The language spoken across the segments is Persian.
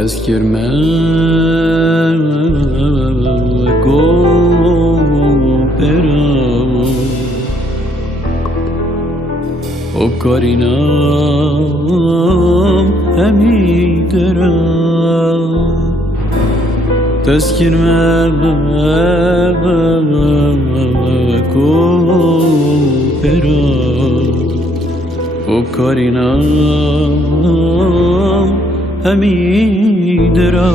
تذكرما برا و کارینام همی درا تذكرما برا و کارینام همی درا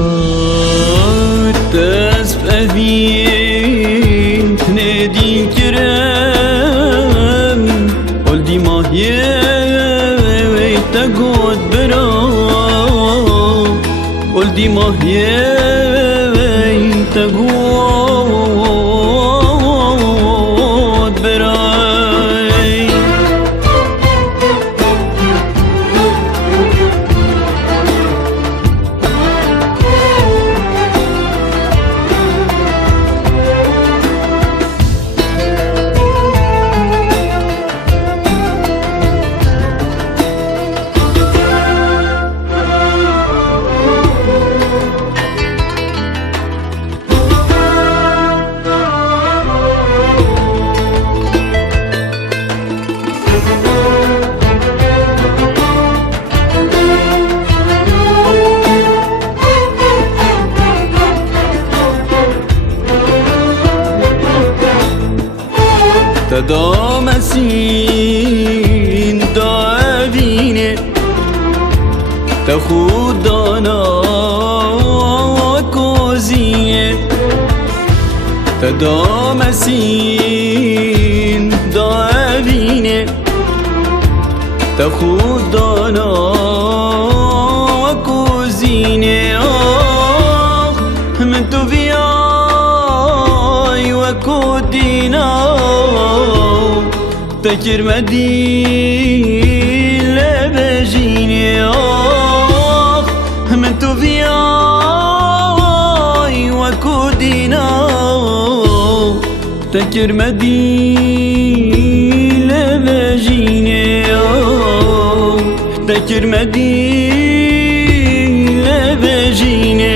دست ببین ندیم کرم قلدی ماهیه ویتا گود برا قلدی ماهیه ویتا گود برا تدامسین داوینه تخودانا کوزیه تدامسین داوینه تخودانا کوزینه آخ من تو بیای و کودینا تكرمدي لبجيني آخ من تو بیای و کودینا تكرمدي لبجيني آخ تكرمدي لبجيني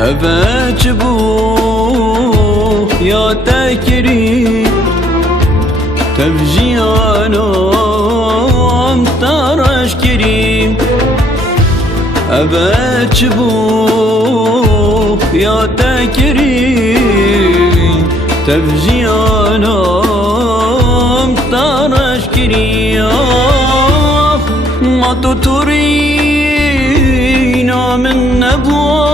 أباك بو يا تكري تفجي أنا ترش كريم أباك بو يا تكري تفجي أنا ترش كريم ما تطرينا من نبوي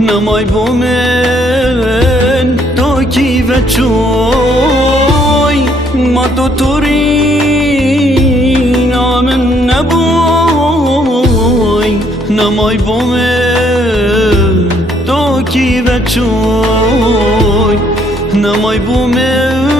نمای بومن تو کیف چوی ما تو توری نامن نبوی نمای بومن تو کیف چوی نمای بومن